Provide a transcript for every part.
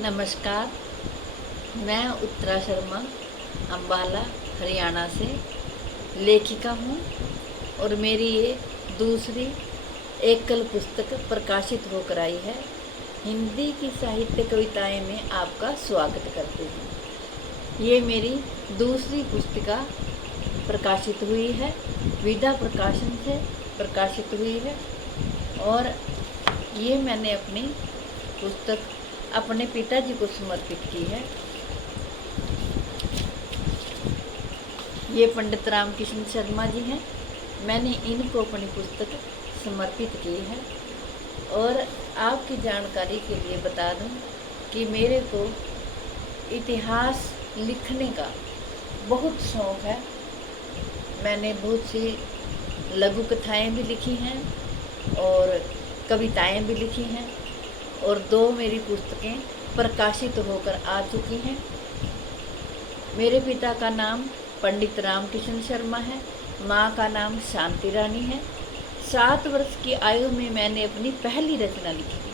नमस्कार। मैं उत्तरा शर्मा अम्बाला हरियाणा से लेखिका हूँ और मेरी ये दूसरी एकल पुस्तक प्रकाशित होकर आई है। हिंदी की साहित्य कविताएं में आपका स्वागत करती हूँ। ये मेरी दूसरी पुस्तिका प्रकाशित हुई है, विदा प्रकाशन से प्रकाशित हुई है और ये मैंने अपनी पुस्तक अपने पिताजी को समर्पित की है। ये पंडित रामकिशन शर्मा जी हैं। मैंने इनको अपनी पुस्तक समर्पित की है और आपकी जानकारी के लिए बता दूं कि मेरे को इतिहास लिखने का बहुत शौक़ है। मैंने बहुत सी लघु कथाएँ भी लिखी हैं और कविताएं भी लिखी हैं और 2 मेरी पुस्तकें प्रकाशित होकर आ चुकी हैं। मेरे पिता का नाम पंडित रामकिशन शर्मा है, माँ का नाम शांति रानी है। 7 वर्ष की आयु में मैंने अपनी पहली रचना लिखी थी।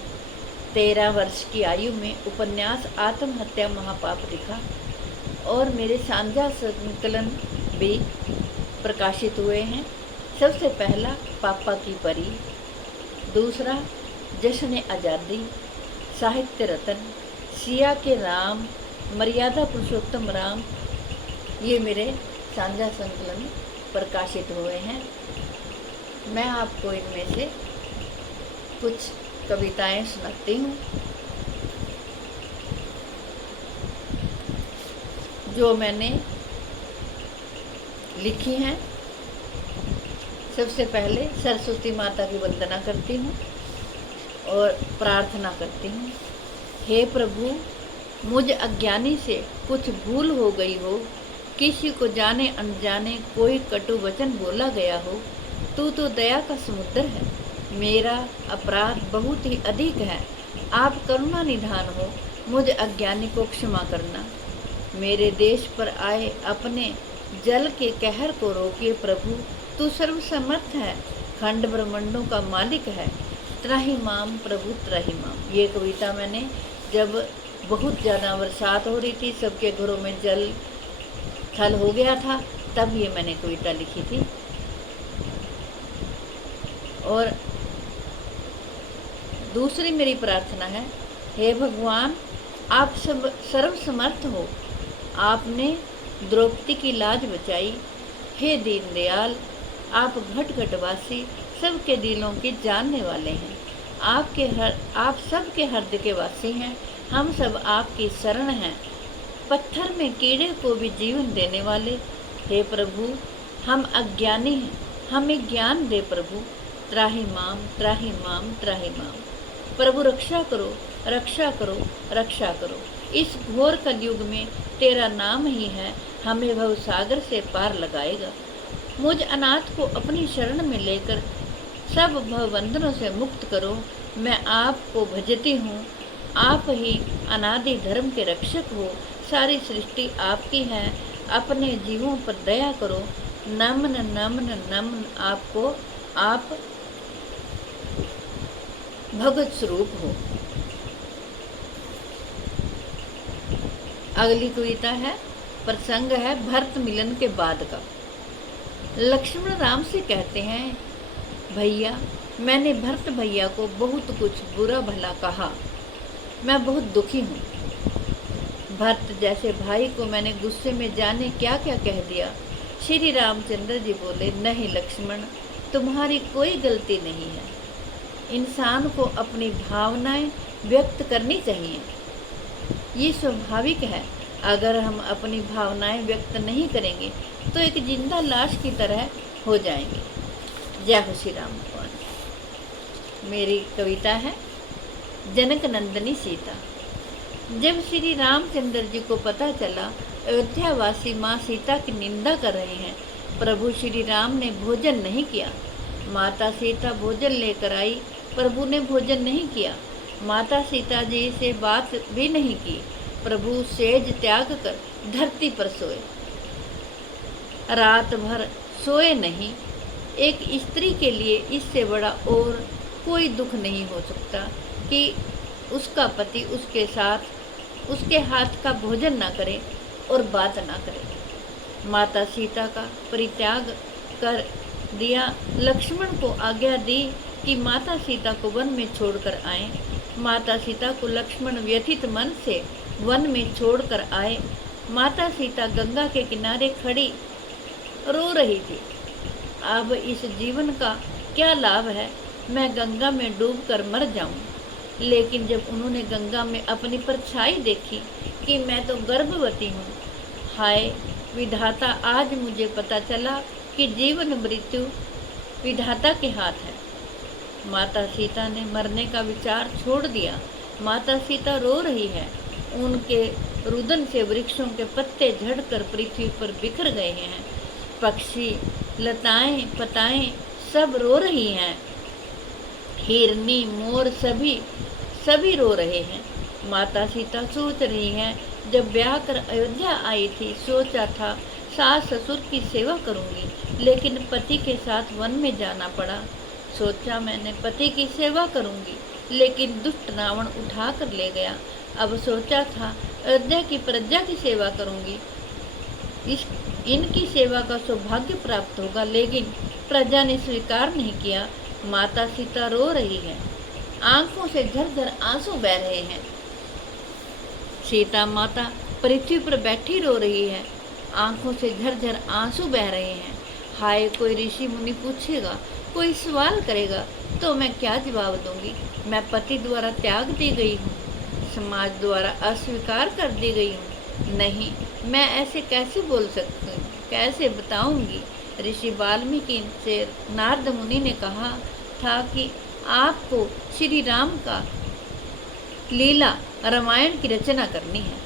13 वर्ष की आयु में उपन्यास आत्महत्या महापाप लिखा और मेरे साझा संकलन भी प्रकाशित हुए हैं। सबसे पहला पापा की परी, दूसरा जश्न आज़ादी, साहित्य रत्न, सिया के राम, मर्यादा पुरुषोत्तम राम, ये मेरे साझा संकलन प्रकाशित हुए हैं। मैं आपको इनमें से कुछ कविताएं सुनाती हूँ जो मैंने लिखी हैं। सबसे पहले सरस्वती माता की वंदना करती हूँ और प्रार्थना करती हूँ। हे प्रभु, मुझ अज्ञानी से कुछ भूल हो गई हो, किसी को जाने अनजाने कोई कटु वचन बोला गया हो, तू तो दया का समुद्र है। मेरा अपराध बहुत ही अधिक है, आप करुणा निधान हो, मुझ अज्ञानी को क्षमा करना। मेरे देश पर आए अपने जल के कहर को रोकिए प्रभु, तू सर्वसमर्थ है, खंड ब्रह्मांडों का मालिक है। त्राहिमाम प्रभु त्राहिमाम। ये कविता मैंने जब बहुत ज़्यादा बरसात हो रही थी, सबके घरों में जल थल हो गया था, तब ये मैंने कविता लिखी थी। और दूसरी मेरी प्रार्थना है, हे भगवान, आप सब सर्वसमर्थ हो, आपने द्रौपदी की लाज बचाई। हे दीनदयाल, आप घट घटवासी, सबके दिलों के जानने वाले हैं। आप सबके हृदय के वासी हैं, हम सब आपकी शरण हैं। पत्थर में कीड़े को भी जीवन देने वाले, हे प्रभु, हम अज्ञानी हैं, हमें ज्ञान दे प्रभु। त्राहिमाम त्राहिमाम त्राहिमाम। प्रभु रक्षा करो, रक्षा करो, रक्षा करो। इस घोर कलयुग में तेरा नाम ही है, हमें भवसागर से पार लगाएगा। मुझ अनाथ को अपनी शरण में लेकर सब भवबंधनों से मुक्त करो। मैं आपको भजती हूँ, आप ही अनादि धर्म के रक्षक हो। सारी सृष्टि आपकी है, अपने जीवों पर दया करो। नमन नमन नमन आपको, आप भगत स्वरूप हो। अगली कविता है, प्रसंग है भरत मिलन के बाद का। लक्ष्मण राम से कहते हैं, भैया, मैंने भरत भैया को बहुत कुछ बुरा भला कहा, मैं बहुत दुखी हूँ। भरत जैसे भाई को मैंने गुस्से में जाने क्या क्या कह दिया। श्री रामचंद्र जी बोले, नहीं लक्ष्मण, तुम्हारी कोई गलती नहीं है। इंसान को अपनी भावनाएं व्यक्त करनी चाहिए, ये स्वाभाविक है। अगर हम अपनी भावनाएं व्यक्त नहीं करेंगे तो एक जिंदा लाश की तरह हो जाएंगे। जय हो श्री राम भगवान। मेरी कविता है, जनक नंदनी सीता। जब श्री रामचंद्र जी को पता चला अयोध्यावासी माँ सीता की निंदा कर रहे हैं, प्रभु श्री राम ने भोजन नहीं किया। माता सीता भोजन लेकर आई, प्रभु ने भोजन नहीं किया। माता सीता जी से बात भी नहीं की। प्रभु सेज त्याग कर धरती पर सोए, रात भर सोए नहीं। एक स्त्री के लिए इससे बड़ा और कोई दुख नहीं हो सकता कि उसका पति उसके साथ उसके हाथ का भोजन ना करे और बात ना करे। माता सीता का परित्याग कर दिया। लक्ष्मण को आज्ञा दी कि माता सीता को वन में छोड़कर आए। माता सीता को लक्ष्मण व्यथित मन से वन में छोड़कर आए। माता सीता गंगा के किनारे खड़ी रो रही थी। अब इस जीवन का क्या लाभ है, मैं गंगा में डूबकर मर जाऊं। लेकिन जब उन्होंने गंगा में अपनी परछाई देखी कि मैं तो गर्भवती हूँ, हाय विधाता, आज मुझे पता चला कि जीवन मृत्यु विधाता के हाथ है। माता सीता ने मरने का विचार छोड़ दिया। माता सीता रो रही है। उनके रुदन से वृक्षों के पत्ते झड़कर पृथ्वी पर बिखर गए हैं। पक्षी, लताएं, पताएं सब रो रही हैं। हिरनी, मोर सभी रो रहे हैं। माता सीता सोच रही हैं, जब ब्याह कर अयोध्या आई थी, सोचा था सास ससुर की सेवा करूंगी, लेकिन पति के साथ वन में जाना पड़ा। सोचा मैंने पति की सेवा करूंगी, लेकिन दुष्ट रावण उठा कर ले गया। अब सोचा था अयोध्या की प्रजा की सेवा करूंगी, इनकी सेवा का सौभाग्य प्राप्त होगा, लेकिन प्रजा ने स्वीकार नहीं किया। माता सीता रो रही है। आंखों से झरझर आंसू बह रहे हैं। सीता माता पृथ्वी पर बैठी रो रही है। आंखों से झरझर आंसू बह रहे हैं। हाय, कोई ऋषि मुनि पूछेगा, कोई सवाल करेगा तो मैं क्या जवाब दूंगी। मैं पति द्वारा त्याग दी गई हूँ, समाज द्वारा अस्वीकार कर दी गई हूँ। नहीं, मैं ऐसे कैसे बोल सकती हूँ, कैसे बताऊंगी। ऋषि वाल्मीकि से नारद मुनि ने कहा था कि आपको श्री राम का लीला रामायण की रचना करनी है।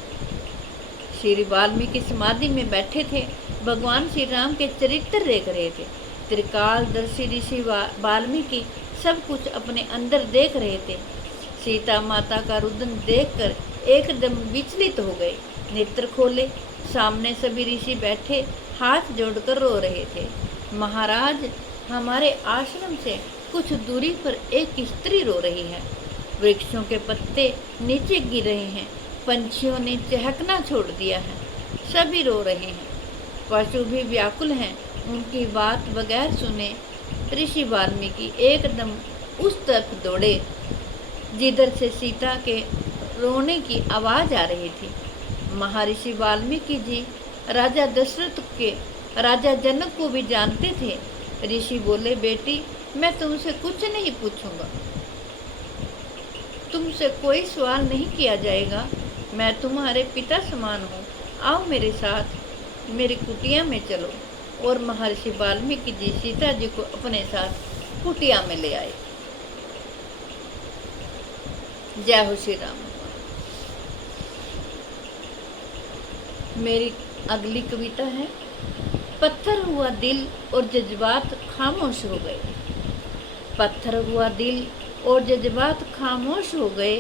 श्री वाल्मीकि समाधि में बैठे थे, भगवान श्री राम के चरित्र देख रहे थे। त्रिकालदर्शी ऋषि वाल्मीकि सब कुछ अपने अंदर देख रहे थे। सीता माता का रुदन देखकर एकदम विचलित हो गए। नेत्र खोले, सामने सभी ऋषि बैठे हाथ जोड़कर रो रहे थे। महाराज, हमारे आश्रम से कुछ दूरी पर एक स्त्री रो रही है। वृक्षों के पत्ते नीचे गिर रहे हैं, पंछियों ने चहकना छोड़ दिया है, सभी रो रहे हैं। पशु भी व्याकुल हैं। उनकी बात बगैर सुने ऋषि वाल्मीकि एकदम उस तरफ दौड़े जिधर से सीता के रोने की आवाज़ आ रही थी। महर्षि वाल्मीकि जी राजा दशरथ के राजा जनक को भी जानते थे। ऋषि बोले, बेटी, मैं तुमसे कुछ नहीं पूछूंगा, तुमसे कोई सवाल नहीं किया जाएगा। मैं तुम्हारे पिता समान हूँ। आओ मेरे साथ, मेरी कुटिया में चलो। और महर्षि वाल्मीकि जी सीता जी को अपने साथ कुटिया में ले आए। जय हो श्री राम। मेरी अगली कविता है, पत्थर हुआ दिल और जज्बात खामोश हो गए। पत्थर हुआ दिल और जज्बात खामोश हो गए।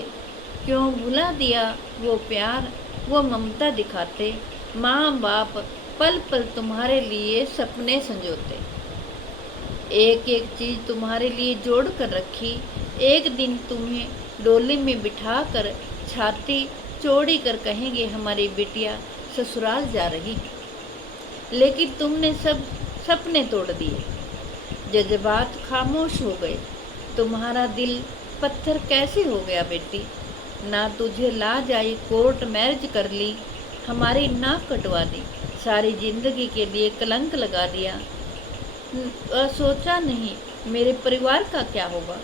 क्यों भुला दिया वो प्यार, वो ममता दिखाते। माँ बाप पल पल तुम्हारे लिए सपने संजोते। एक एक चीज़ तुम्हारे लिए जोड़ कर रखी। एक दिन तुम्हें डोली में बिठा कर छाती चौड़ी कर कहेंगे, हमारी बिटिया ससुराल जा रही। लेकिन तुमने सब सपने तोड़ दिए। जज्बात खामोश हो गए। तुम्हारा दिल पत्थर कैसे हो गया बेटी। ना तुझे लाज आई, कोर्ट मैरिज कर ली, हमारी नाक कटवा दी, सारी जिंदगी के लिए कलंक लगा दिया। सोचा नहीं मेरे परिवार का क्या होगा,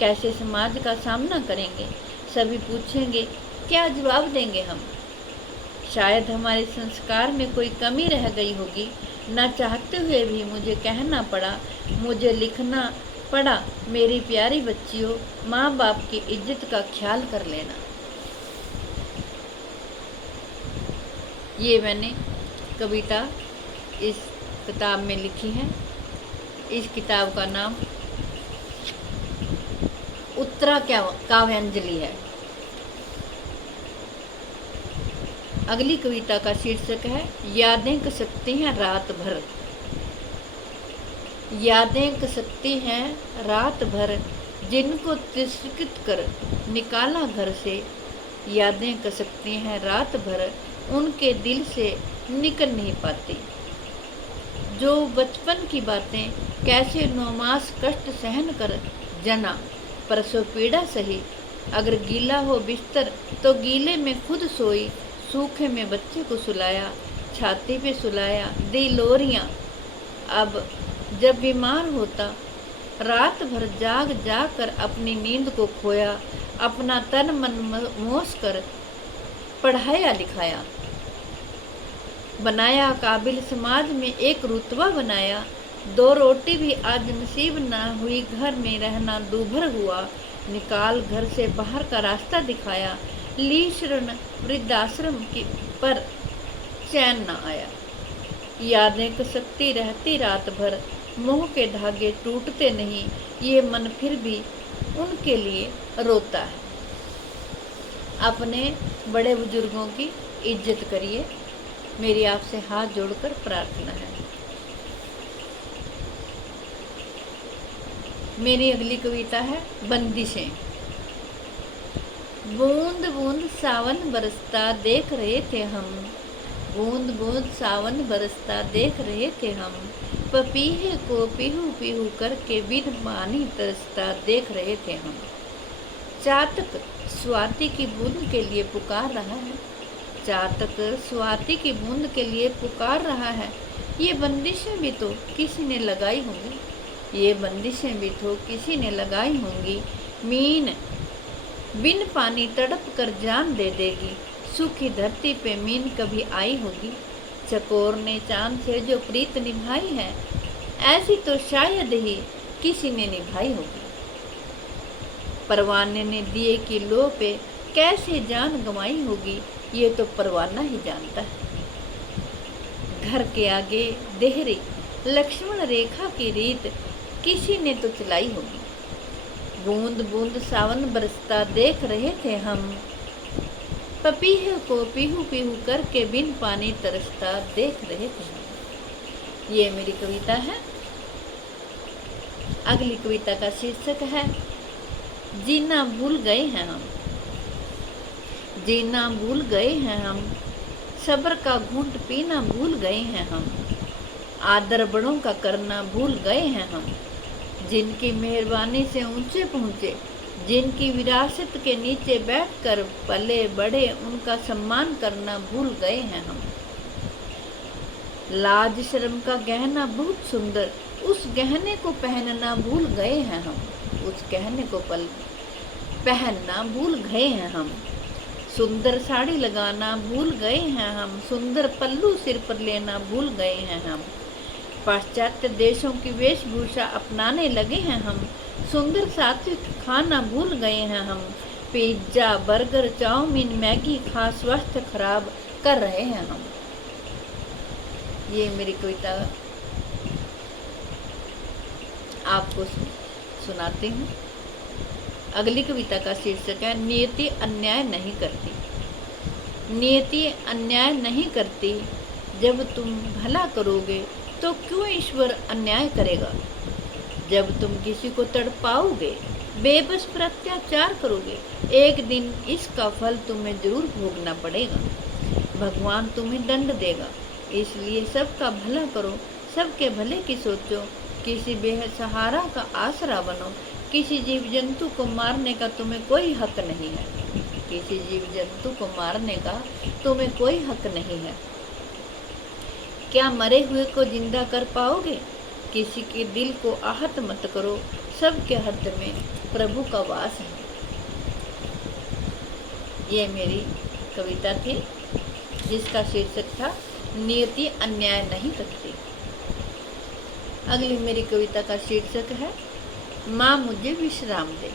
कैसे समाज का सामना करेंगे। सभी पूछेंगे, क्या जवाब देंगे हम। शायद हमारे संस्कार में कोई कमी रह गई होगी। न चाहते हुए भी मुझे कहना पड़ा, मुझे लिखना पड़ा, मेरी प्यारी बच्चियों, माँ बाप की इज्जत का ख्याल कर लेना। ये मैंने कविता इस किताब में लिखी है। इस किताब का नाम उत्तरा काव्यांजलि है। अगली कविता का शीर्षक है, यादें कसकती हैं रात भर। यादें कसकती हैं रात भर, जिनको तिरस्कृत कर निकाला घर से, यादें कसकती हैं रात भर, उनके दिल से निकल नहीं पाती। जो बचपन की बातें कैसे 9 मास कष्ट सहन कर जना, परसों पीड़ा सही। अगर गीला हो बिस्तर तो गीले में खुद सोई, सूखे में बच्चे को सुलाया, छाती पे सुलाया, दी लोरियां। अब जब बीमार होता रात भर जाग जाग कर अपनी नींद को खोया, अपना तन मन मोस कर पढ़ाया लिखाया, बनाया काबिल समाज में एक रुतबा बनाया। 2 रोटी भी आज नसीब ना हुई, घर में रहना दूभर हुआ, निकाल घर से बाहर का रास्ता दिखाया। ली शरण वृद्धाश्रम की पर चैन न आया। यादें कसकती रहती रात भर, मोह के धागे टूटते नहीं, ये मन फिर भी उनके लिए रोता है। अपने बड़े बुजुर्गों की इज्जत करिए, मेरी आपसे हाथ जोड़कर प्रार्थना है। मेरी अगली कविता है बंदिशें। बूंद बूंद सावन बरसता देख रहे थे हम, बूंद बूंद सावन बरसता देख रहे थे हम, पपीहे को पीहू पीहू करके बिन पानी तरसता देख रहे थे हम। चातक स्वाति की बूंद के लिए पुकार रहा है, चातक स्वाति की बूंद के लिए पुकार रहा है। ये बंदिशें भी तो किसी ने लगाई होंगी, ये बंदिशें भी तो किसी ने लगाई होंगी। मीन बिन पानी तड़प कर जान दे देगी, सूखी धरती पे मीन कभी आई होगी। चकोर ने चांद से जो प्रीत निभाई है, ऐसी तो शायद ही किसी ने निभाई होगी। परवाने ने दिए की लो पे कैसे जान गंवाई होगी, ये तो परवाना ही जानता है। घर के आगे देहरी लक्ष्मण रेखा की रीत किसी ने तो चलाई होगी। बूंद बूंद सावन बरसता देख रहे थे हम, पपीहे को पीहू पीहू करके बिन पानी तरसता देख रहे थे हम। ये मेरी कविता है। अगली कविता का शीर्षक है जीना भूल गए हैं हम। जीना भूल गए हैं हम, सब्र का घूंट पीना भूल गए हैं हम, आदर बड़ों का करना भूल गए हैं हम। जिनकी मेहरबानी से ऊंचे पहुँचे, जिनकी विरासत के नीचे बैठकर पले बड़े, उनका सम्मान करना भूल गए हैं हम। लाज शर्म का गहना बहुत सुंदर, उस गहने को पहनना भूल गए हैं हम, उस गहने को पहनना भूल गए हैं हम। सुंदर साड़ी लगाना भूल गए हैं हम, सुंदर पल्लू सिर पर लेना भूल गए हैं हम। पाश्चात्य देशों की वेशभूषा अपनाने लगे हैं हम, सुंदर सात्विक खाना भूल गए हैं हम। पिज्जा बर्गर चाउमीन मैगी खा स्वास्थ्य खराब कर रहे हैं हम। ये मेरी कविता आपको सुनाती हूँ। अगली कविता का शीर्षक है नियति अन्याय नहीं करती। नियति अन्याय नहीं करती, जब तुम भला करोगे तो क्यों ईश्वर अन्याय करेगा। जब तुम किसी को तड़पाओगे, बेबस पर अत्याचार करोगे, एक दिन इसका फल तुम्हें जरूर भोगना पड़ेगा। भगवान तुम्हें दंड देगा, इसलिए सबका भला करो, सबके भले की सोचो, किसी बेसहारा का आसरा बनो। किसी जीव जंतु को मारने का तुम्हें कोई हक नहीं है, किसी जीव जंतु को मारने का तुम्हें कोई हक नहीं है। क्या मरे हुए को जिंदा कर पाओगे। किसी के दिल को आहत मत करो, सबके हृदय में प्रभु का वास है। ये मेरी कविता थी जिसका शीर्षक था नियति अन्याय नहीं करती। अगली मेरी कविता का शीर्षक है माँ मुझे विश्राम दे।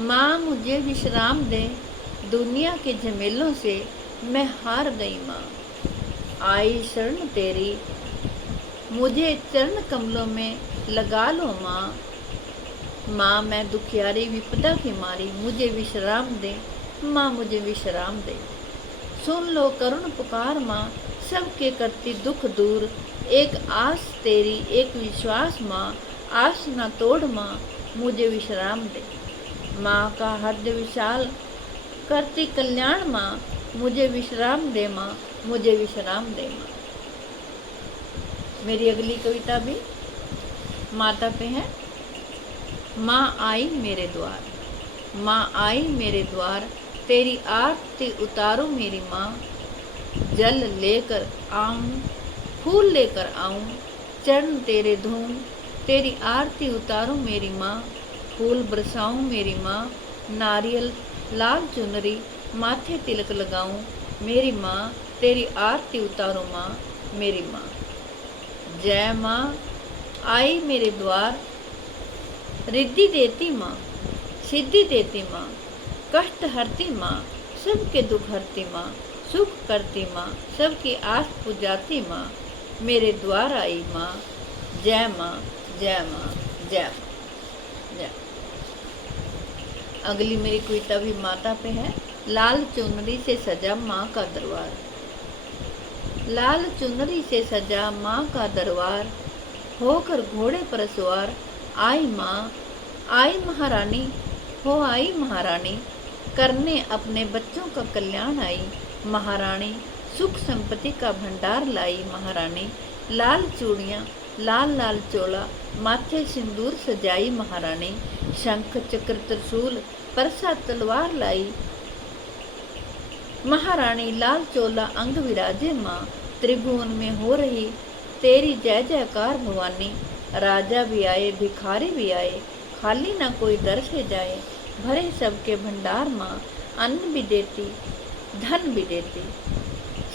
माँ मुझे विश्राम दे, दुनिया के झमेलों से मैं हार गई माँ। आई शरण तेरी, मुझे चरण कमलों में लगा लो माँ। माँ मैं दुखियारी विपदा की मारी, मुझे विश्राम दे माँ, मुझे विश्राम दे। सुन लो करुण पुकार माँ, सबके करती दुख दूर। एक आस तेरी एक विश्वास माँ, आस न तोड़ माँ, मुझे विश्राम दे। माँ का हृदय विशाल करती कल्याण माँ, मुझे विश्राम दे माँ, मुझे विश्राम दे माँ। मेरी अगली कविता भी माता पे है। माँ आई मेरे द्वार, माँ आई मेरे द्वार, तेरी आरती उतारूं मेरी माँ। जल लेकर आऊं, फूल लेकर आऊं, चरण तेरे धोऊं, तेरी आरती उतारूं मेरी माँ। फूल बरसाऊं मेरी माँ, नारियल लाल चुनरी माथे तिलक लगाऊं मेरी माँ। तेरी आरती उतारूं माँ मेरी माँ। जय माँ आई मेरे द्वार, रिद्धि देती माँ, सिद्धि देती माँ, कष्ट हरती माँ, सबके दुख हरती माँ, सुख करती माँ, सबकी आस पुजाती माँ, मेरे द्वार आई माँ। जय माँ, जय माँ, जय माँ, जय। अगली मेरी कविता भी माता पे है। लाल चुनरी से सजा माँ का दरबार, लाल चुनरी से सजा माँ का दरबार, होकर घोड़े पर सवार आई माँ। आई महारानी हो आई महारानी, करने अपने बच्चों का कल्याण आई महारानी। सुख संपत्ति का भंडार लाई महारानी। लाल चूड़ियाँ लाल लाल चोला, माथे सिंदूर सजाई महारानी। शंख चक्र त्रिशूल परसा तलवार लाई महारानी। लाल चोला अंग विराजे माँ, त्रिभुवन में हो रही तेरी जय जयकार भवानी। राजा भी आए भिखारी भी आए, खाली ना कोई दर से जाए। भरे सबके भंडार माँ, अन्न भी देती धन भी देती,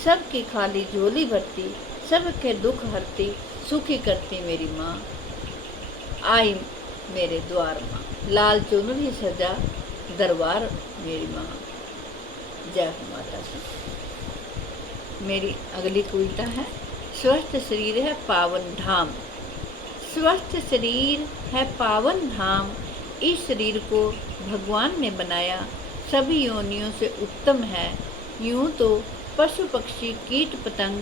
सबकी खाली झोली भरती, सबके दुख हरती, सुखी करती मेरी माँ। आई मेरे द्वार माँ, लाल चुनरी सजा दरबार मेरी माँ। जय हो माता की। मेरी अगली कविता है। स्वस्थ शरीर है पावन धाम, स्वस्थ शरीर है पावन धाम, इस शरीर को भगवान ने बनाया, सभी योनियों से उत्तम है। यूं तो पशु पक्षी कीट पतंग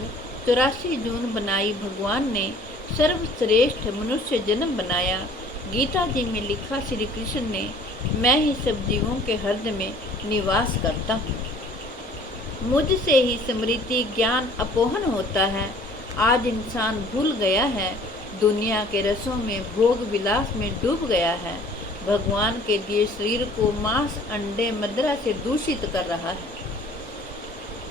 84 जून बनाई भगवान ने, सर्वश्रेष्ठ मनुष्य जन्म बनाया। गीता जी में लिखा श्री कृष्ण ने, मैं ही सब जीवों के हृदय में निवास करता हूँ। मुझसे ही स्मृति ज्ञान अपोहन होता है। आज इंसान भूल गया है, दुनिया के रसों में भोग विलास में डूब गया है। भगवान के दिए शरीर को मांस अंडे मदिरा से दूषित कर रहा है।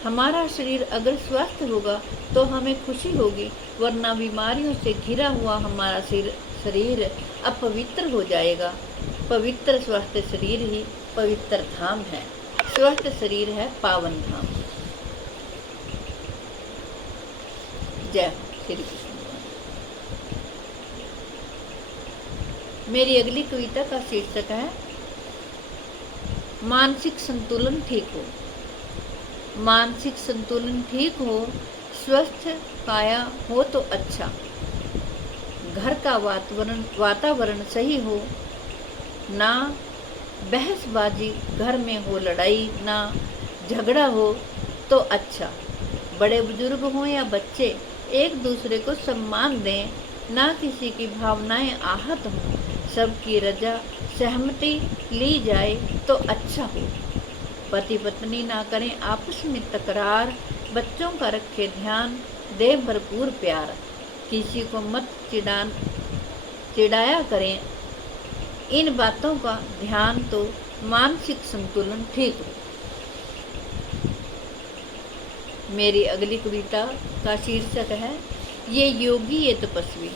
हमारा शरीर अगर स्वस्थ होगा तो हमें खुशी होगी, वरना बीमारियों से घिरा हुआ हमारा शरीर अपवित्र हो जाएगा। पवित्र स्वस्थ शरीर ही पवित्र धाम है। स्वस्थ शरीर है पावन धाम। जय श्री कृष्ण। मेरी अगली कविता का शीर्षक है मानसिक संतुलन ठीक हो। मानसिक संतुलन ठीक हो, स्वस्थ काया हो तो अच्छा। घर का वातावरण सही हो, ना बहसबाजी घर में हो, लड़ाई ना झगड़ा हो तो अच्छा। बड़े बुजुर्ग हों या बच्चे एक दूसरे को सम्मान दें, ना किसी की भावनाएं आहत हों। सबकी रजा सहमति ली जाए तो अच्छा हो। पति पत्नी ना करें आपस में तकरार, बच्चों का रखे ध्यान, दे भरपूर प्यार। किसी को मत चिढ़ाया करें, इन बातों का ध्यान तो मानसिक संतुलन ठीक हो। मेरी अगली कविता का शीर्षक है ये योगी ये तपस्वी।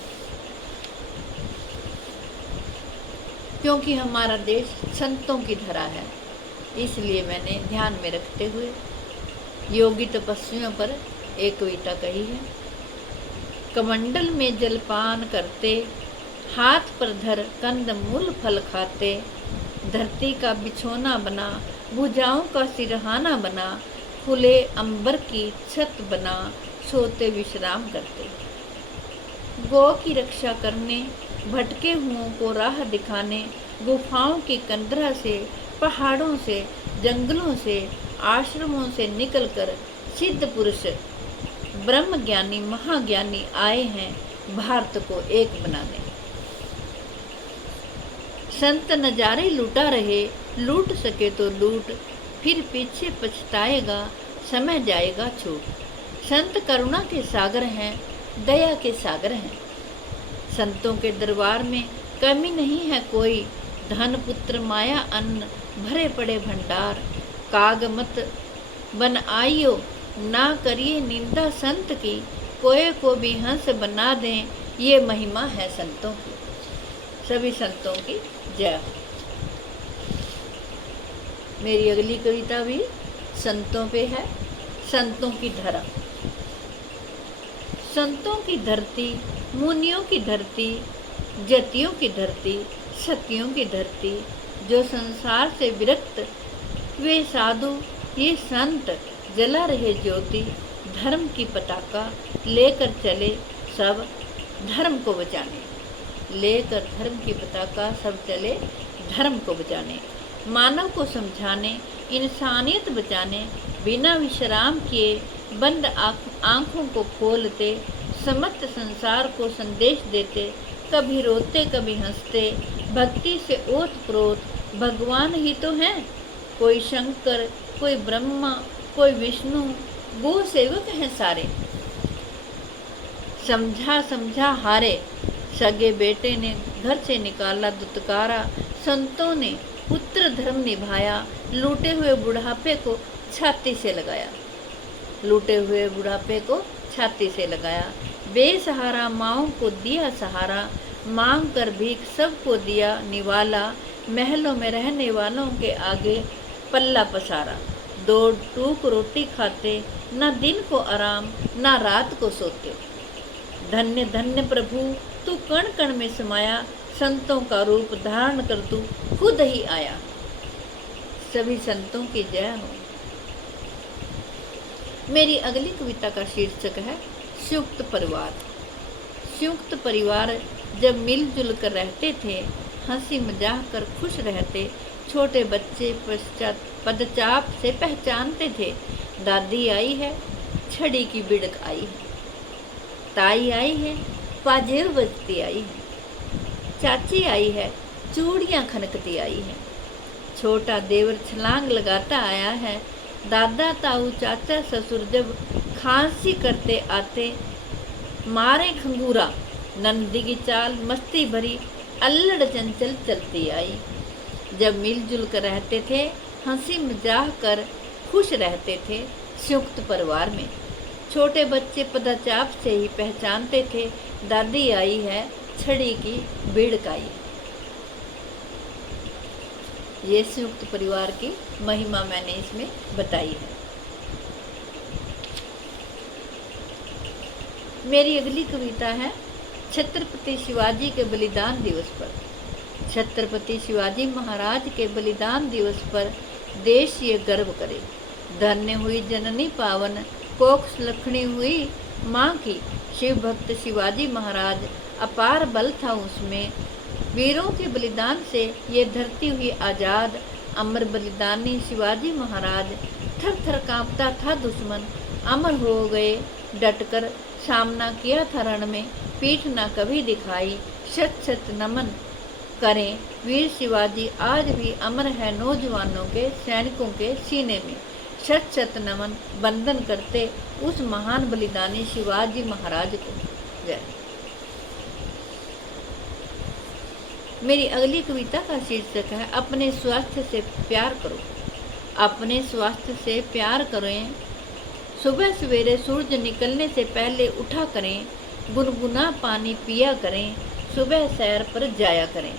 क्योंकि हमारा देश संतों की धरा है, इसलिए मैंने ध्यान में रखते हुए योगी तपस्वियों पर एक कविता कही है। कमंडल में जलपान करते, हाथ पर धर कंद मूल फल खाते। धरती का बिछोना बना, भुजाओं का सिरहाना बना। खुले अंबर की छत बना, सोते विश्राम करते। गौ की रक्षा करने, भटके हुओं को राह दिखाने। गुफाओं की कंदरा से, पहाड़ों से, जंगलों से, आश्रमों से निकलकर सिद्ध पुरुष ब्रह्म ज्ञानी महाज्ञानी आए हैं भारत को एक बनाने। संत नजारे लूटा रहे, लूट सके तो लूट, फिर पीछे पछताएगा, समय जाएगा छूट। संत करुणा के सागर हैं, दया के सागर हैं। संतों के दरबार में कमी नहीं है कोई, धन पुत्र माया अन्न भरे पड़े भंडार। काग मत बन आइयो, ना करिए निंदा संत की, कोए को भी हंस बना दें, ये महिमा है संतों की। सभी संतों की जय हो। मेरी अगली कविता भी संतों पे है। संतों की धरा। संतों की धरती, मुनियों की धरती, जतियों की धरती, सतियों की धरती, जो संसार से विरक्त वे साधु ये संत, जला रहे ज्योति धर्म की पताका लेकर चले सब धर्म को बचाने। लेकर धर्म की पताका सब चले धर्म को बचाने। मानव को समझाने, इंसानियत बचाने, बिना विश्राम किए बंद आँखों को खोलते, समस्त संसार को संदेश देते, कभी रोते कभी हंसते, भक्ति से ओतप्रोत भगवान ही तो हैं। कोई शंकर, कोई ब्रह्मा, कोई विष्णु, गो सेवक हैं सारे। समझा समझा हारे, सगे बेटे ने घर से निकाला दुत्कारा। संतों ने पुत्र धर्म निभाया, लूटे हुए बुढ़ापे को छाती से लगाया। लूटे हुए बुढ़ापे को छाती से लगाया। बेसहारा माओं को दिया सहारा, मांग कर भीख सबको दिया निवाला। महलों में रहने वालों के आगे पल्ला पसारा। 2 टूक रोटी खाते, न दिन को आराम न रात को सोते। धन्य धन्य प्रभु तू कण कण में समाया, संतों का रूप धारण कर तू खुद ही आया। सभी संतों की जय हो। मेरी अगली कविता का शीर्षक है संयुक्त परिवार। संयुक्त परिवार जब मिलजुल कर रहते थे, हंसी मजाक कर खुश रहते, छोटे बच्चे पदचाप से पहचानते थे। दादी आई है, छड़ी की बिड़क आई है, ताई आई है, पाजेल बजती आई है, चाची आई है, चूड़ियाँ खनकती आई है, छोटा देवर छलांग लगाता आया है। दादा ताऊ चाचा ससुर जब खांसी करते आते, मारे खंगूरा, नंदी की चाल मस्ती भरी अल्लड़ चंचल चलती आई। जब मिलजुल कर रहते थे, हंसी मजाक कर खुश रहते थे संयुक्त परिवार में। छोटे बच्चे पदचाप से ही पहचानते थे, दादी आई है, छड़ी की बिड़क आई। ये संयुक्त परिवार की महिमा मैंने इसमें बताई है। मेरी अगली कविता है छत्रपति शिवाजी के बलिदान दिवस पर। छत्रपति शिवाजी महाराज के बलिदान दिवस पर देश ये गर्व करे। धन्य हुई जननी पावन, कोख सुलक्षणी हुई माँ की। शिव भक्त शिवाजी महाराज, अपार बल था उसमें। वीरों के बलिदान से ये धरती हुई आज़ाद। अमर बलिदानी शिवाजी महाराज, थर थर कांपता था दुश्मन। अमर हो गए डटकर, सामना किया था रण में, पीठ न कभी दिखाई। शत शत नमन करें वीर शिवाजी, आज भी अमर है नौजवानों के सैनिकों के सीने में। शत शत नमन वंदन करते उस महान बलिदानी शिवाजी महाराज को। जय। मेरी अगली कविता का शीर्षक है अपने स्वास्थ्य से प्यार करो। अपने स्वास्थ्य से प्यार करें, सुबह सवेरे सूरज निकलने से पहले उठा करें। गुनगुना पानी पिया करें, सुबह सैर पर जाया करें।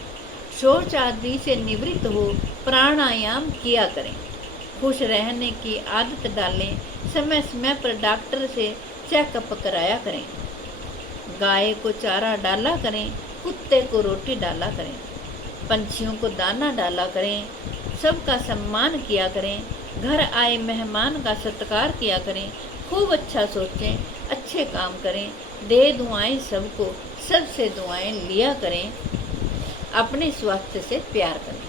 शौच आदि से निवृत्त हो, प्राणायाम किया करें। खुश रहने की आदत डालें, समय समय पर डॉक्टर से चेकअप कराया करें। गाय को चारा डाला करें, कुत्ते को रोटी डाला करें। पंछियों को दाना डाला करें, सबका सम्मान किया करें। घर आए मेहमान का सत्कार किया करें। खूब अच्छा सोचें, अच्छे काम करें। दे दुआएं सबको, सबसे दुआएं लिया करें। अपने स्वास्थ्य से प्यार करें।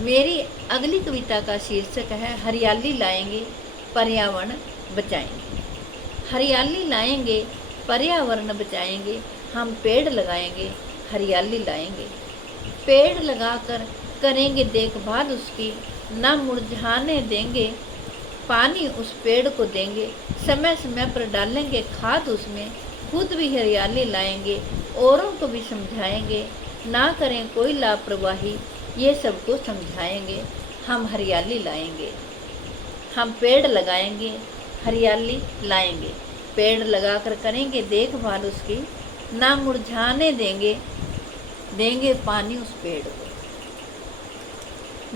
मेरी अगली कविता का शीर्षक है हरियाली लाएंगे, पर्यावरण बचाएंगे। हरियाली लाएंगे, पर्यावरण बचाएंगे, हम पेड़ लगाएंगे, हरियाली लाएंगे। पेड़ लगाकर करेंगे देखभाल उसकी, ना मुरझाने देंगे, पानी उस पेड़ को देंगे, समय समय पर डालेंगे खाद उसमें, खुद भी हरियाली लाएंगे, औरों को भी समझाएंगे, ना करें कोई लापरवाही, ये सबको समझाएंगे। हम हरियाली लाएंगे, हम पेड़ लगाएंगे, हरियाली लाएंगे, पेड़ लगाकर करेंगे देखभाल उसकी, ना मुरझाने देंगे, देंगे पानी उस पेड़ को।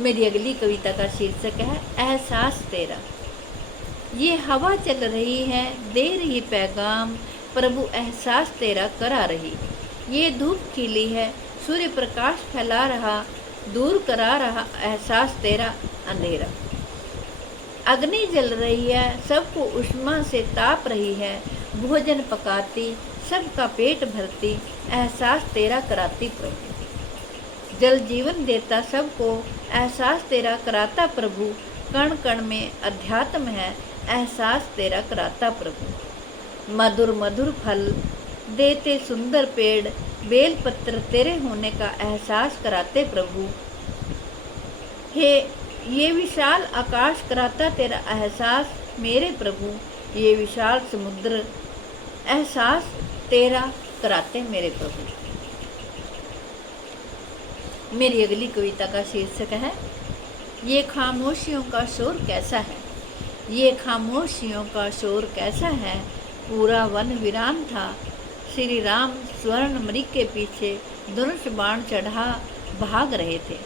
मेरी अगली कविता का शीर्षक है एहसास तेरा। ये हवा चल रही है, दे रही पैगाम, प्रभु एहसास तेरा करा रही। ये धूप खिली है, सूर्य प्रकाश फैला रहा, दूर करा रहा एहसास तेरा अंधेरा। अग्नि जल रही है, सबको उष्मा से ताप रही है, भोजन पकाती, सबका पेट भरती, एहसास तेरा कराती प्रभु। जल जीवन देता सबको, एहसास तेरा कराता प्रभु, कण कण में अध्यात्म है, एहसास तेरा कराता प्रभु। मधुर मधुर फल देते सुंदर पेड़, बेलपत्र तेरे होने का एहसास कराते प्रभु। हे ये विशाल आकाश कराता तेरा एहसास मेरे प्रभु, ये विशाल समुद्र एहसास तेरा कराते मेरे प्रभु। मेरी अगली कविता का शीर्षक है ये खामोशियों का शोर कैसा है। ये खामोशियों का शोर कैसा है, पूरा वन वीरान था, श्री राम स्वर्ण मृग के पीछे धनुष बाण चढ़ा भाग रहे थे।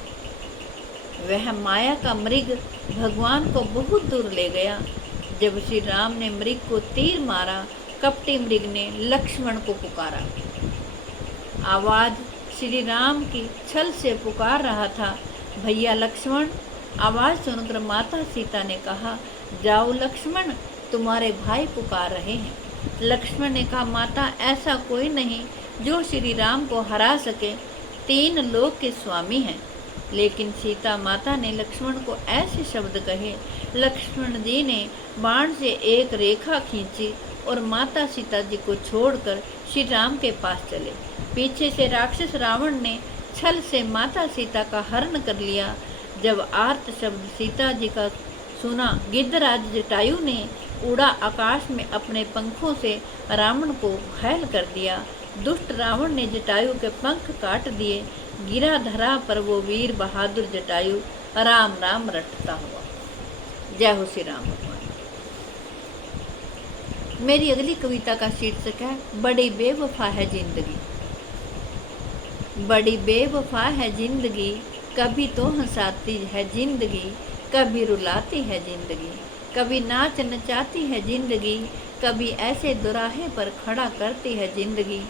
वह माया का मृग भगवान को बहुत दूर ले गया। जब श्री राम ने मृग को तीर मारा, कपटी मृग ने लक्ष्मण को पुकारा। आवाज श्री राम की छल से पुकार रहा था, भैया लक्ष्मण। आवाज सुनकर माता सीता ने कहा, जाओ लक्ष्मण, तुम्हारे भाई पुकार रहे हैं। लक्ष्मण ने कहा, माता ऐसा कोई नहीं जो श्री राम को हरा सके, 3 लोक के स्वामी हैं। लेकिन सीता माता ने लक्ष्मण को ऐसे शब्द कहे। लक्ष्मण जी ने बाण से एक रेखा खींची और माता सीता जी को छोड़कर श्री राम के पास चले। पीछे से राक्षस रावण ने छल से माता सीता का हरण कर लिया। जब आर्त शब्द सीता जी का सुना, गिद्धराज जटायु ने उड़ा आकाश में अपने पंखों से रावण को घायल कर दिया। दुष्ट रावण ने जटायु के पंख काट दिए। गिरा धरा पर वो वीर बहादुर जटायु, राम राम रटता हुआ। जय हो श्री राम भगवान। मेरी अगली कविता का शीर्षक है बड़ी बेवफा है जिंदगी। बड़ी बेवफा है जिंदगी, कभी तो हंसाती है जिंदगी, कभी रुलाती है जिंदगी, कभी नाच नचाती है जिंदगी, कभी ऐसे दुराहे पर खड़ा करती है जिंदगी,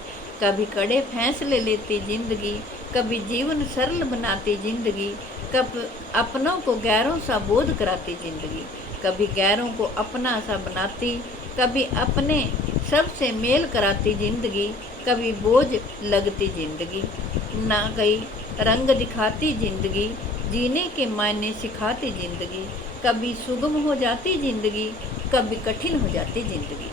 कभी कड़े फैसले लेती जिंदगी, कभी जीवन सरल बनाती जिंदगी, कभी अपनों को गैरों सा बोध कराती जिंदगी, कभी गैरों को अपना सा बनाती, कभी अपने सबसे मेल कराती जिंदगी, कभी बोझ लगती जिंदगी, ना कई रंग दिखाती जिंदगी, जीने के मायने सिखाती जिंदगी, कभी सुगम हो जाती जिंदगी, कभी कठिन हो जाती जिंदगी,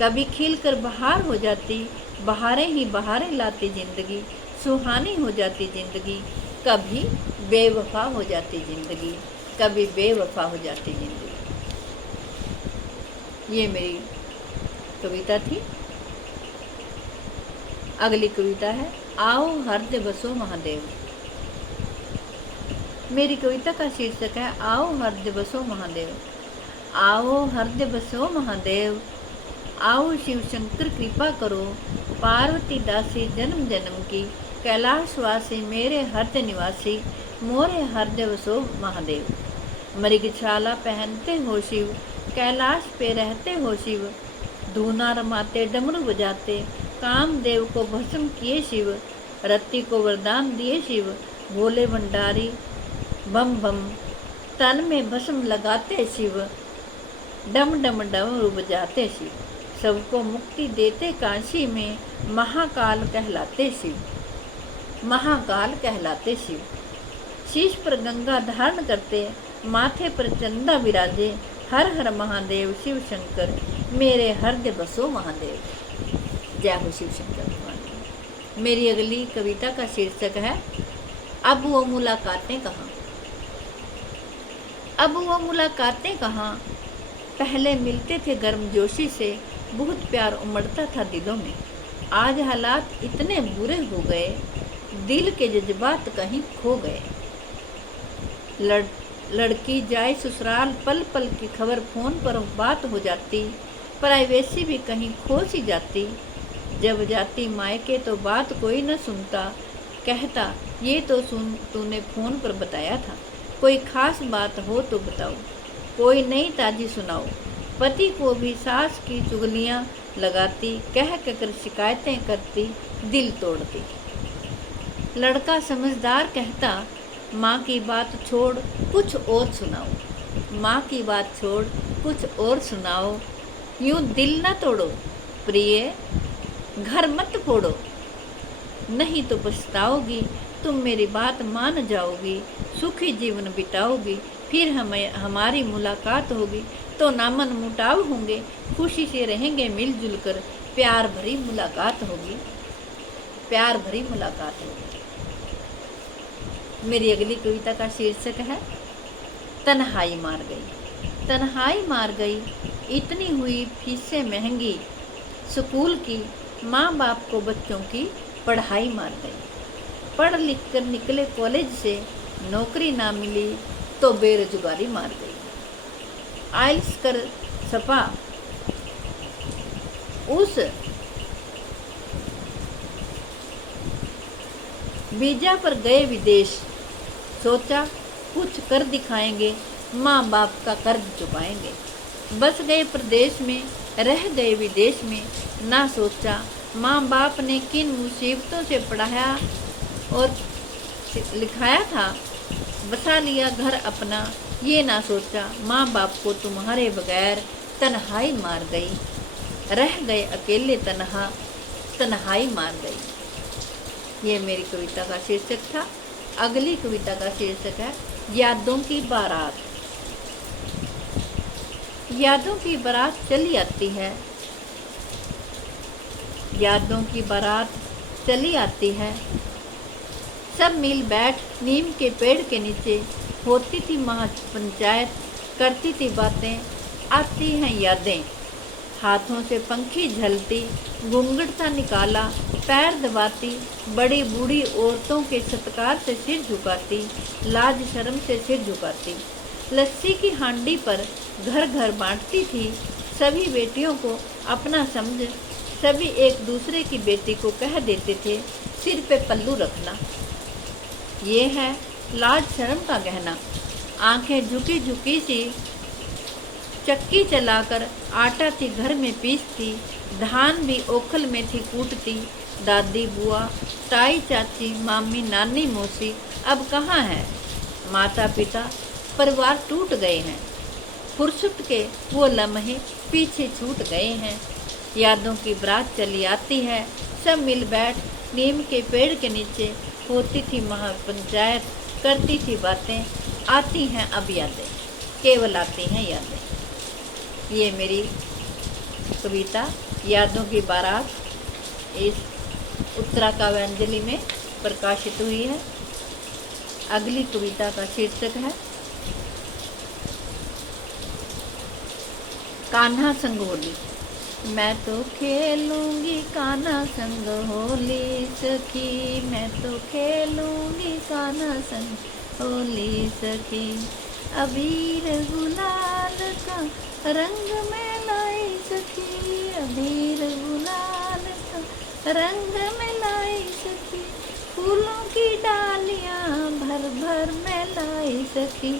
कभी खिलकर बहार हो जाती, बहारें ही बहारें लाती जिंदगी, सुहानी हो जाती जिंदगी, कभी बेवफा हो जाती जिंदगी, कभी बेवफा हो जाती जिंदगी। ये मेरी कविता थी। अगली कविता है आओ हृदय बसो महादेव। मेरी कविता का शीर्षक है आओ हृदय बसो महादेव। आओ हृदय बसो महादेव, आओ शिव शंकर कृपा करो, पार्वती दासी जन्म जन्म की, कैलाशवासी मेरे हृदय निवासी, मोरे हृदय बसो महादेव। मृगशाला पहनते हो शिव, कैलाश पे रहते हो शिव, धूना रमाते डमरू बजाते, कामदेव को भस्म किए शिव, रति को वरदान दिए शिव, भोले भंडारी बम बम, तन में भस्म लगाते शिव, डम डम डमरू बजाते शिव, सबको मुक्ति देते काशी में, महाकाल कहलाते शिव, महाकाल कहलाते शिव। शीश पर गंगा धारण करते, माथे पर चंदा विराजे, हर हर महादेव शिव शंकर, मेरे हृदय बसो महादेव। जय हो शिव शंकर भगवान। मेरी अगली कविता का शीर्षक है अब वो मुलाकातें कहाँ। अब वो मुलाकातें कहाँ, पहले मिलते थे गर्मजोशी से, बहुत प्यार उमड़ता था दिलों में। आज हालात इतने बुरे हो गए, दिल के जज्बात कहीं खो गए। लड़की जाए ससुराल, पल पल की खबर फोन पर बात हो जाती, प्राइवेसी भी कहीं खो सी जाती। जब जाती मायके तो बात कोई न सुनता, कहता ये तो सुन तूने फ़ोन पर बताया था। कोई ख़ास बात हो तो बताओ, कोई नई ताज़ी सुनाओ। पति को भी सास की चुगलियाँ लगाती, कह कर शिकायतें करती, दिल तोड़ती। लड़का समझदार कहता माँ की बात छोड़ कुछ और सुनाओ, माँ की बात छोड़ कुछ और सुनाओ। यूँ दिल न तोड़ो प्रिय, घर मत फोड़ो, नहीं तो पछताओगी। तुम मेरी बात मान जाओगी, सुखी जीवन बिताओगी। फिर हमारी मुलाकात होगी तो नामन मुटाव होंगे, खुशी से रहेंगे मिलजुल कर, प्यार भरी मुलाकात होगी, प्यार भरी मुलाकात होगी। मेरी अगली कविता का शीर्षक है तन्हाई मार गई। तन्हाई मार गई, इतनी हुई फीसें महंगी, स्कूल की माँ बाप को बच्चों की पढ़ाई मार गई। पढ़ लिख कर निकले कॉलेज से, नौकरी ना मिली तो बेरोजगारी मार गई। आइल्स कर सपा उस वीजा पर गए विदेश, सोचा कुछ कर दिखाएंगे, माँ बाप का कर्ज चुकाएंगे। बस गए प्रदेश में, रह गए विदेश में, ना सोचा माँ बाप ने किन मुसीबतों से पढ़ाया और लिखाया था। बसा लिया घर अपना, ये ना सोचा माँ बाप को तुम्हारे बगैर तन्हाई मार गई। रह गए अकेले तन्हा, तन्हाई मार गई। ये मेरी कविता का शीर्षक था। अगली कविता का शीर्षक है यादों की बारात। यादों की बारात चली आती है, यादों की बारात चली आती है। सब मिल बैठ नीम के पेड़ के नीचे, होती थी महापंचायत, करती थी बातें, आती हैं यादें। हाथों से पंखी झलती, घूंघट सा निकाला, पैर दबाती, बड़ी बूढ़ी औरतों के सत्कार से सिर झुकाती, लाज शर्म से सिर झुकाती। लस्सी की हांडी पर घर घर बांटती थी, सभी बेटियों को अपना समझ, सभी एक दूसरे की बेटी को कह देते थे सिर पे पल्लू रखना। ये है लाज शर्म का गहना। आंखें झुकी झुकी सी चक्की चलाकर आटा थी घर में पीसती, धान भी ओखल में थी कूटती। दादी बुआ ताई चाची मामी नानी मौसी अब कहाँ है। माता पिता परिवार टूट गए हैं, फुर्सत के वो लम्हे पीछे छूट गए हैं। यादों की बारात चली आती है, सब मिल बैठ नीम के पेड़ के नीचे, होती थी महापंचायत, करती थी बातें, आती हैं अब यादें, केवल आती हैं यादें। ये मेरी कविता यादों की बारात इस उत्तरा काव्यांजलि में प्रकाशित हुई है। अगली कविता का शीर्षक है कान्हा संग होली। मैं तो खेलूंगी कान्हा संग होली सखी, मैं तो खेलूंगी कान्हा संग होली सखी। अबीर गुलाल का रंग में लाई सखी, अबीर गुलाल का रंग में लाई सखी। फूलों की डालियाँ भर भर में लाई सखी,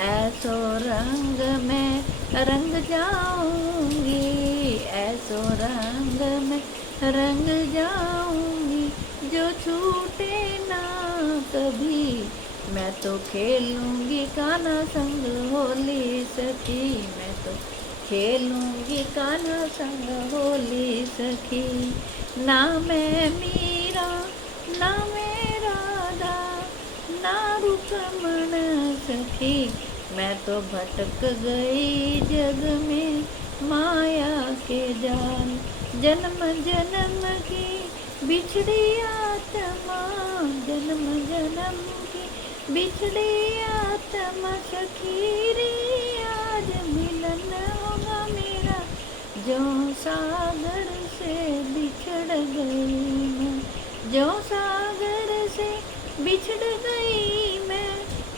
ऐसो रंग में रंग जाऊंगी, ऐसो रंग में रंग जाऊंगी, जो छूटे ना कभी। मैं तो खेलूंगी कान्हा संग होली सखी, मैं तो खेलूंगी कान्हा संग होली सखी। ना मैं मीरा ना मैं राधा, ना रुक्मण सखी, मैं तो भटक गई जग में माया के जाल। जन्म जन्म की बिछड़ी आत्मा जन्म जन्म की, बिछड़ी आत्मा सखी रे, आज मिलन होगा मेरा, जो सागर से बिछड़ गई मैं, जो सागर से बिछड़ गई मैं,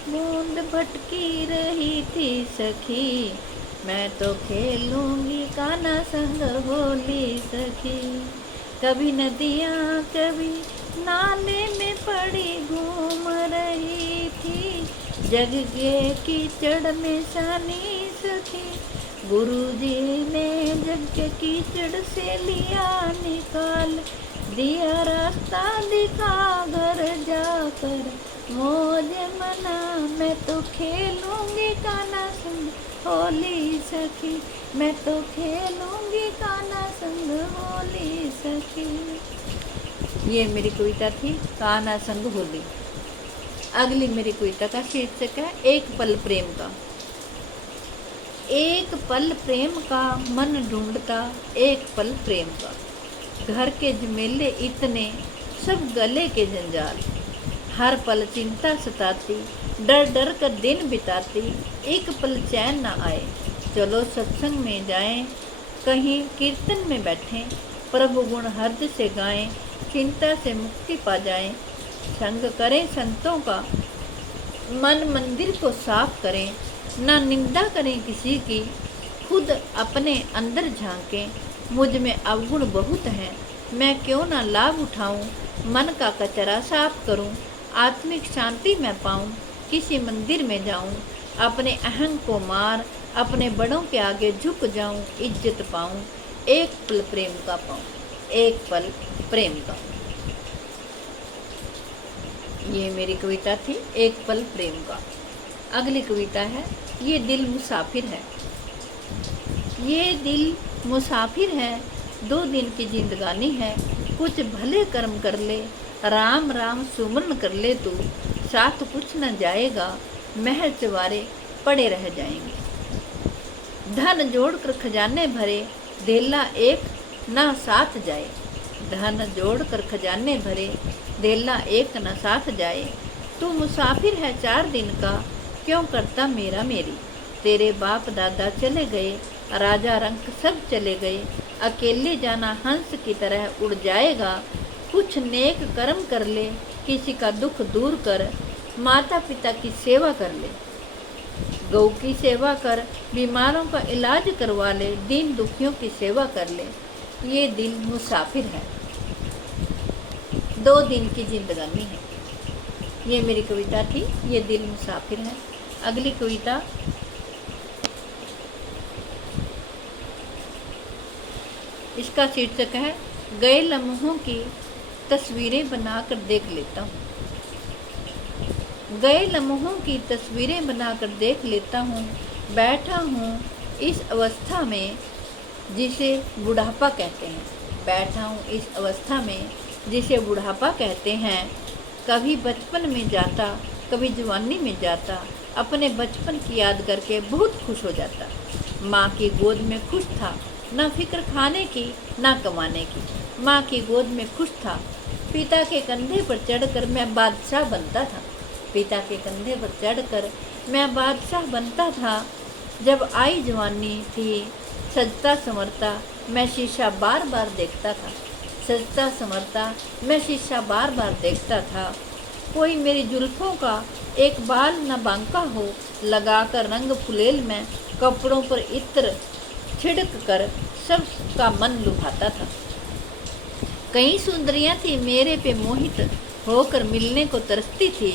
बूंद भटकी रही थी सखी, मैं तो खेलूंगी कान्हा संग होली सखी। कभी नदियाँ कभी नाले में पड़ी घूम रही थी, जग के कीचड़ में सानी सखी, गुरुजी ने जग के कीचड़ से लिया निकाल, दिया रास्ता दिखा घर जाकर मौज मना, मैं तो खेलूंगी कान्हा संग होली सखी, मैं तो खेलूंगी कान्हा संग होली सखी। ये मेरी कविता थी कान्हा संग होली। अगली मेरी कविता का शीर्षक है एक पल प्रेम का। एक पल प्रेम का मन ढूंढता, एक पल प्रेम का, घर के झमेले इतने सब गले के जंजाल, हर पल चिंता सताती, डर डर कर दिन बिताती, एक पल चैन न आए, चलो सत्संग में जाएं, कहीं कीर्तन में बैठें, प्रभु गुण हृदय से गाएं, चिंता से मुक्ति पा जाएं, संग करें संतों का, मन मंदिर को साफ करें, ना निंदा करें किसी की, खुद अपने अंदर झांकें, मुझ में अवगुण बहुत हैं, मैं क्यों ना लाभ उठाऊं, मन का कचरा साफ करूं, आत्मिक शांति मैं पाऊं, किसी मंदिर में जाऊं, अपने अहंग को मार, अपने बड़ों के आगे झुक जाऊं, इज्जत पाऊं, एक पल प्रेम का पाऊं, एक पल प्रेम का। ये मेरी कविता थी एक पल प्रेम का। अगली कविता है ये दिल मुसाफिर है। ये दिल मुसाफिर है, 2 दिन की जिंदगानी है, कुछ भले कर्म कर ले, राम राम सुमरन कर ले तू, साथ कुछ न जाएगा, महल चवारे पड़े रह जाएंगे। धन जोड़कर खजाने भरे, धेला एक ना साथ जाए, धन जोड़कर खजाने भरे, धेला एक न साथ जाए, तू मुसाफिर है 4 दिन का, क्यों करता मेरा मेरी, तेरे बाप दादा चले गए, राजा रंक सब चले गए, अकेले जाना हंस की तरह उड़ जाएगा, कुछ नेक कर्म कर ले, किसी का दुख दूर कर, माता पिता की सेवा कर ले, गौ की सेवा कर, बीमारों का इलाज करवा ले, दीन दुखियों की सेवा कर ले, ये दिल मुसाफिर है, 2 दिन की जिंदगानी है। ये मेरी कविता थी ये दिल मुसाफिर है। अगली कविता इसका शीर्षक है गए लम्हों की तस्वीरें बनाकर देख लेता हूँ। गए लम्हों की तस्वीरें बनाकर देख लेता हूँ, बैठा हूँ इस अवस्था में जिसे बुढ़ापा कहते हैं, बैठा हूँ इस अवस्था में जिसे बुढ़ापा कहते हैं। कभी बचपन में जाता, कभी जवानी में जाता, अपने बचपन की याद करके बहुत खुश हो जाता। माँ की गोद में खुश था, ना फिक्र खाने की ना कमाने की, माँ की गोद में खुश था। पिता के कंधे पर चढ़कर मैं बादशाह बनता था, पिता के कंधे पर चढ़कर मैं बादशाह बनता था। जब आई जवानी थी सजता संवरता मैं शीशा बार बार देखता था, सजता संवरता मैं शीशा बार बार देखता था। कोई मेरी जुल्फों का एक बाल न बांका हो, लगाकर रंग फुलेल में कपड़ों पर इत्र छिड़क कर सबका मन लुभाता था। कई सुंदरियां थी मेरे पे मोहित होकर मिलने को तरसती थी,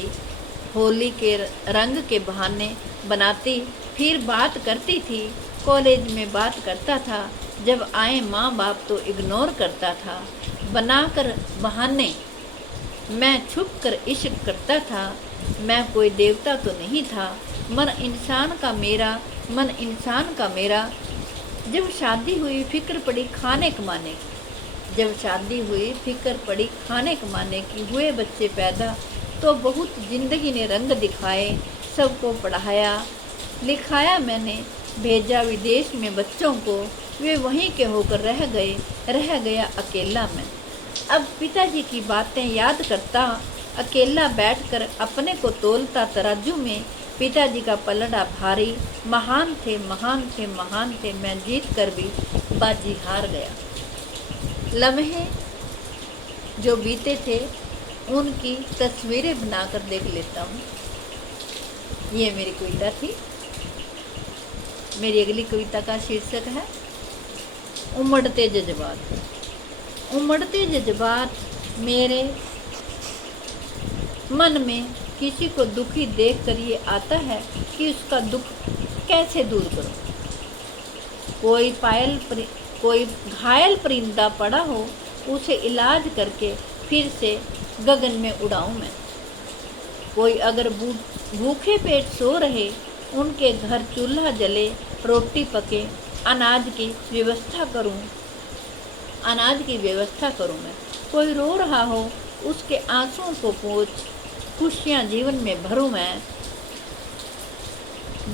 होली के रंग के बहाने बनाती फिर बात करती थी। कॉलेज में बात करता था, जब आए माँ बाप तो इग्नोर करता था। बनाकर बहाने मैं छुप कर इश्क करता था। मैं कोई देवता तो नहीं था, मन इंसान का मेरा, मन इंसान का मेरा। जब शादी हुई फिक्र पड़ी खाने कमाने की, जब शादी हुई फिक्र पड़ी खाने कमाने की। हुए बच्चे पैदा तो बहुत जिंदगी ने रंग दिखाए, सबको पढ़ाया लिखाया मैंने, भेजा विदेश में बच्चों को, वे वहीं के होकर रह गए, रह गया अकेला मैं। अब पिताजी की बातें याद करता, अकेला बैठकर अपने को तोलता तराजू में। पिताजी का पलड़ा भारी, महान थे महान थे महान थे, मैं जीत कर भी बाजी हार गया। लम्हे जो बीते थे उनकी तस्वीरें बनाकर देख लेता हूँ। ये मेरी कविता थी। मेरी अगली कविता का शीर्षक है उमड़ते जज्बात। उमड़ते जज्बात मेरे मन में किसी को दुखी देखकर ये आता है कि उसका दुख कैसे दूर करूं। कोई घायल परिंदा पड़ा हो, उसे इलाज करके फिर से गगन में उड़ाऊं मैं। कोई अगर भूखे पेट सो रहे, उनके घर चूल्हा जले, रोटी पके, अनाज की व्यवस्था करूं मैं। कोई रो रहा हो, उसके आंसुओं को पोंछ खुशियां जीवन में भरूं मैं।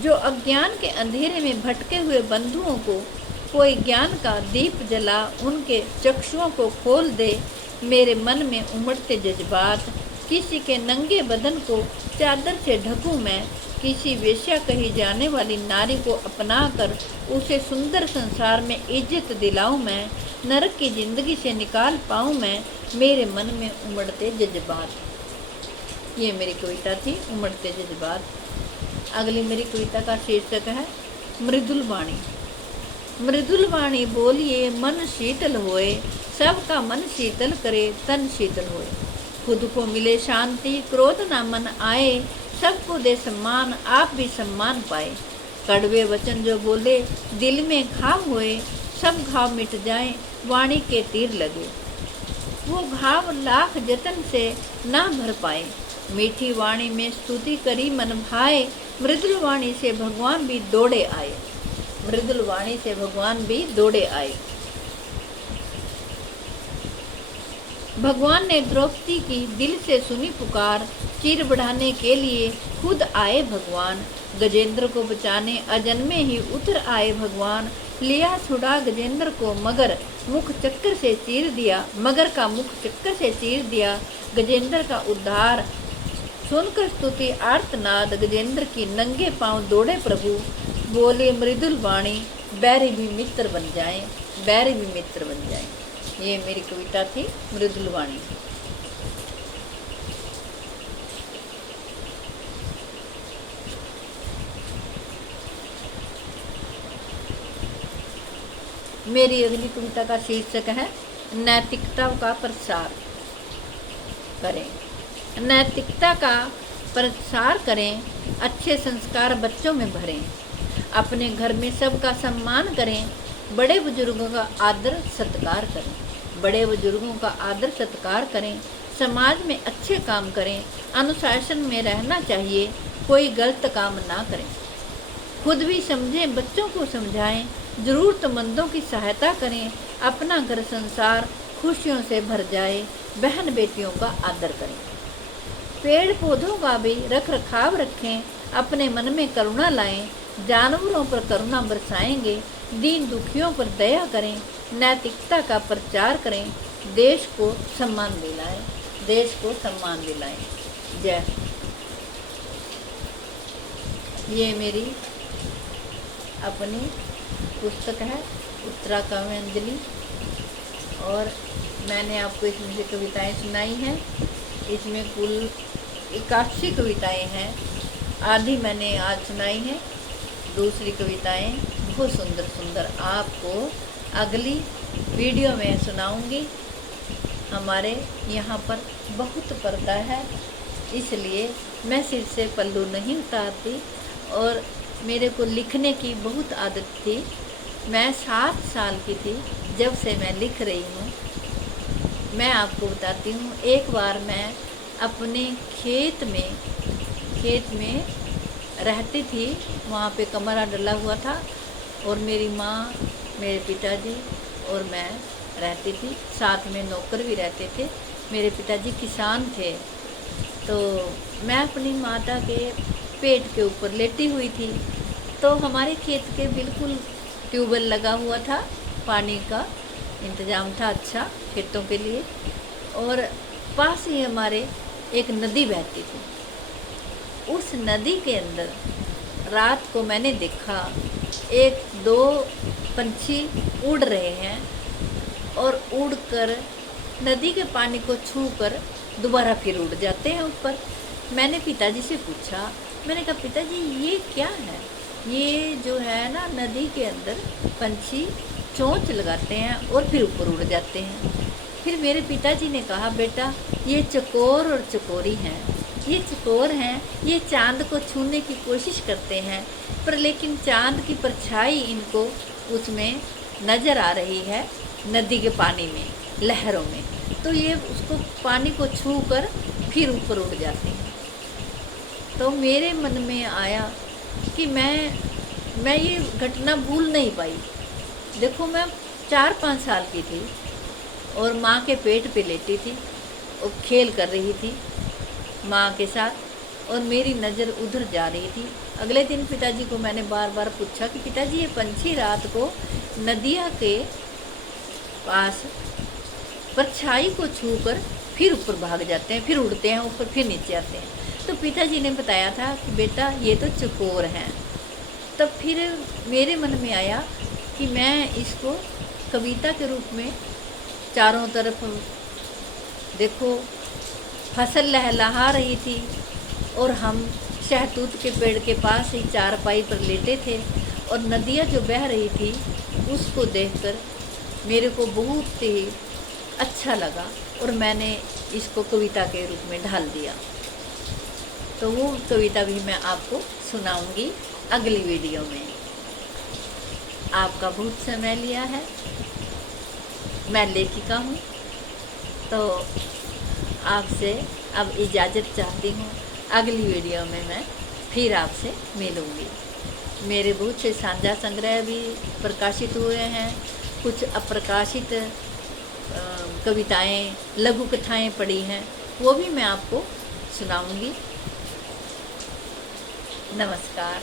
जो अज्ञान के अंधेरे में भटके हुए बंधुओं को कोई ज्ञान का दीप जला उनके चक्षुओं को खोल दे। मेरे मन में उमड़ते जज्बात, किसी के नंगे बदन को चादर से ढकूं मैं। किसी वेश्या कही जाने वाली नारी को अपनाकर उसे सुंदर संसार में इज्जत दिलाऊं मैं। नरक की जिंदगी से निकाल पाऊं मैं मेरे मन में उमड़ते जज्बात। ये मेरी कविता थी, उमड़ते जज्बात। अगली मेरी कविता का शीर्षक है मृदुल वाणी। मृदुल वाणी बोलिए मन शीतल होए, सबका मन शीतल करे तन शीतल होए। खुद को मिले शांति, क्रोध ना मन आए, सबको दे सम्मान, आप भी सम्मान पाए। कड़वे वचन जो बोले दिल में घाव होए, सब घाव मिट जाए वाणी के तीर लगे। वो घाव लाख जतन से ना भर पाए, मीठी वाणी में स्तुति करी मन भाए। मृदुल वाणी से भगवान भी दौड़े आए, मृदुल वाणी से भगवान भी दौड़े आए। भगवान ने द्रौपदी की दिल से सुनी पुकार, चीर बढ़ाने के लिए खुद आए भगवान। गजेंद्र को बचाने अजन्मे ही उतर आए भगवान। लिया छुड़ा गजेंद्र को मगर मुख चक्कर से चीर दिया, मगर का मुख चक्कर से चीर दिया। गजेंद्र का उद्धार सुनकर स्तुति आर्तनाद, गजेंद्र की नंगे पांव दौड़े प्रभु। बोले मृदुल वाणी, बैरी भी मित्र बन जाएं, बैरी भी मित्र बन जाएं। ये मेरी कविता थी मृदुल वाणी। मेरी अगली कविता का शीर्षक है नैतिकता का प्रसार करें। नैतिकता का प्रसार करें, अच्छे संस्कार बच्चों में भरें, अपने घर में सबका सम्मान करें, बड़े बुजुर्गों का आदर सत्कार करें, बड़े बुजुर्गों का आदर सत्कार करें, समाज में अच्छे काम करें, अनुशासन में रहना चाहिए, कोई गलत काम ना करें। खुद भी समझें, बच्चों को समझाएं, ज़रूरतमंदों की सहायता करें, अपना घर संसार खुशियों से भर जाए, बहन बेटियों का आदर करें। पेड़ पौधों का भी रख रखाव रखें, अपने मन में करुणा लाएं, जानवरों पर करुणा बरसाएंगे, दीन दुखियों पर दया करें, नैतिकता का प्रचार करें, देश को सम्मान दिलाएं, देश को सम्मान दिलाएं। जय। ये मेरी अपनी पुस्तक है उत्तरा काव्यांजलि, और मैंने आपको इसमें से कविताएं सुनाई हैं। इसमें कुल 81 कविताएं हैं। आधी मैंने आज सुनाई हैं, दूसरी कविताएं बहुत सुंदर सुंदर आपको अगली वीडियो में सुनाऊंगी। हमारे यहाँ पर बहुत पर्दा है, इसलिए मैं सिर से पल्लू नहीं उतारती, और मेरे को लिखने की बहुत आदत थी। मैं 7 साल की थी जब से मैं लिख रही हूँ। मैं आपको बताती हूँ, एक बार मैं अपने खेत में रहती थी। वहाँ पे कमरा डला हुआ था, और मेरी माँ, मेरे पिताजी और मैं रहती थी। साथ में नौकर भी रहते थे। मेरे पिताजी किसान थे, तो मैं अपनी माता के पेट के ऊपर लेटी हुई थी। तो हमारे खेत के बिल्कुल ट्यूबवेल लगा हुआ था, पानी का इंतज़ाम था अच्छा खेतों के लिए। और पास ही हमारे एक नदी बहती थी। उस नदी के अंदर रात को मैंने देखा एक दो पंछी उड़ रहे हैं और उड़कर नदी के पानी को छूकर दोबारा फिर उड़ जाते हैं ऊपर। मैंने पिताजी से पूछा, मैंने कहा पिताजी ये क्या है? ये जो है ना नदी के अंदर पंछी चोंच लगाते हैं और फिर ऊपर उड़ जाते हैं। फिर मेरे पिताजी ने कहा बेटा ये चकोर और चकोरी हैं। ये चकोर हैं, ये चांद को छूने की कोशिश करते हैं पर लेकिन चांद की परछाई इनको उसमें नज़र आ रही है नदी के पानी में, लहरों में, तो ये उसको पानी को छू कर फिर ऊपर उड़ जाते हैं। तो मेरे मन में आया कि मैं ये घटना भूल नहीं पाई। देखो मैं 4-5 साल की थी और माँ के पेट पे लेटी थी और खेल कर रही थी माँ के साथ और मेरी नज़र उधर जा रही थी। अगले दिन पिताजी को मैंने बार बार पूछा कि पिताजी ये पंछी रात को नदिया के पास परछाई को छूकर फिर ऊपर भाग जाते हैं, फिर उड़ते हैं ऊपर, फिर नीचे आते हैं। तो पिताजी ने बताया था कि बेटा ये तो चकोर हैं। तब फिर मेरे मन में आया कि मैं इसको कविता के रूप में चारों तरफ देखो फसल लहलहा रही थी और हम शहतूत के पेड़ के पास ही चारपाई पर लेटे थे और नदियाँ जो बह रही थी उसको देखकर मेरे को बहुत ही अच्छा लगा और मैंने इसको कविता के रूप में ढाल दिया। तो वो कविता भी मैं आपको सुनाऊंगी अगली वीडियो में। आपका बहुत समय लिया है, मैं लेखिका हूँ, तो आपसे अब इजाज़त चाहती हूँ। अगली वीडियो में मैं फिर आपसे मिलूँगी। मेरे बहुत से साझा संग्रह भी प्रकाशित हुए हैं, कुछ अप्रकाशित कविताएं, लघु कथाएं पड़ी हैं, वो भी मैं आपको सुनाऊंगी। नमस्कार,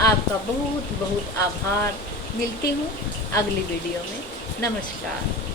आपका बहुत बहुत आभार। मिलती हूँ अगली वीडियो में। नमस्कार।